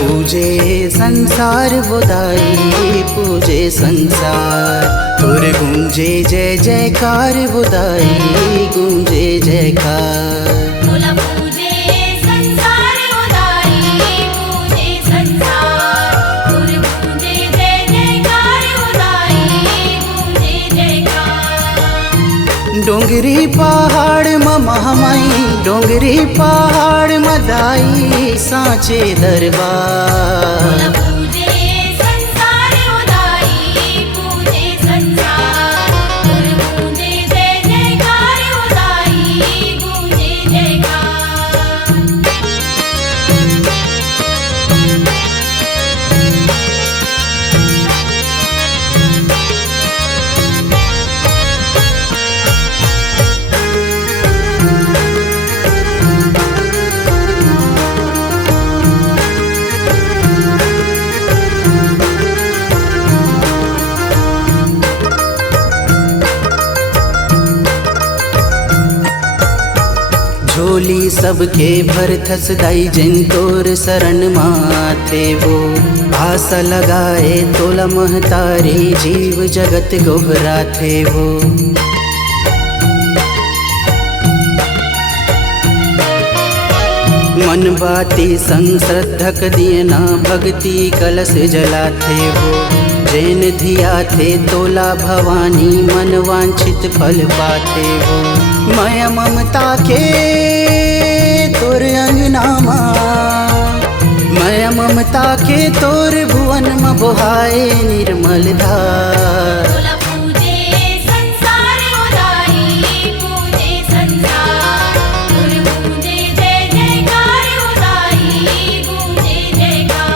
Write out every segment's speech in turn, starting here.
पूजे संसार बुदाई पूजे संसार तोर गूंजे जय जयकार बुदाई गूंजे जयकार। तोला पूजे संसार बुदाई पूजे संसार तोर गूंजे जय जयकार बुदाई गूंजे जयकार। डोंगरी पहाड़ महामाई डोंगरी पहाड़ मदाई सांचे दरबार। पूजे संसार बुदाई पूजे संसार तोर गूंजे जय जयकार बुदाई गूंजे जयकार। झोली सबके भरथस दाई जिन तोर शरण माथे वो आशा लगाए तोला महतारी जीव जगत गोहरा थे वो। मन बाती संग श्रद्धक दियना भक्ति कलश जलाथे वो। जैन धिया थे तोला भवानी मन वांछित फल पाते वो। माया ममता के तोर अंगनामा माया ममता के तोर भुवन में बोहाए निर्मल धार। तोला पूजे संसार बुदाई पूजे संसार तोर गूंजे जय जयकार बुदाई गूंजे जयकार।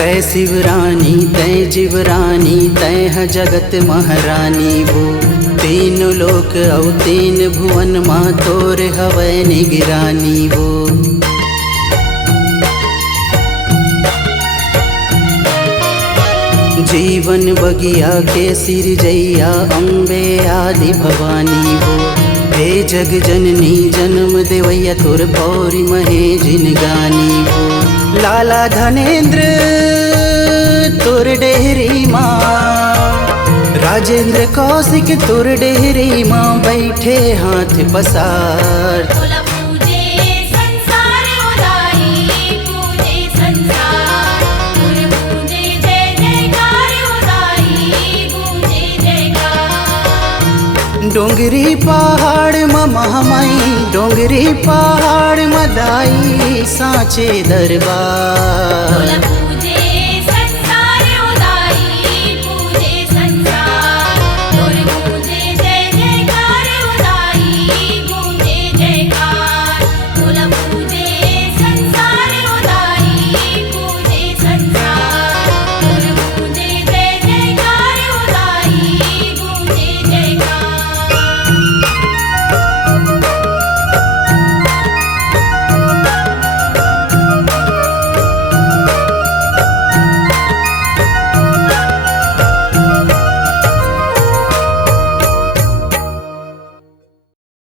तै शिवरानी तै जीवरानी तै है जगत महारानी वो। तीन लोक औ तीन भुवन माँ तोर हवै निगरानी वो। जीवन बगिया के सिर जैया अम्बे आदि भवानी वो। हे जग जननी जन्म देवैया तोर पौरी महे जिन गानी वो। लाला धनेन्द्र तोर डेहरी माँ राजेंद्र कौशिक तोर डेहरी माँ बैठे हाथ पसार। तोला पूजे संसार बुदाई पूजे संसार तोर गूंजे जय जयकार बुदाई गूंजे जयकार। डोंगरी पहाड़ महामाई डोंगरी पहाड़ मदाई सांचे दरबार।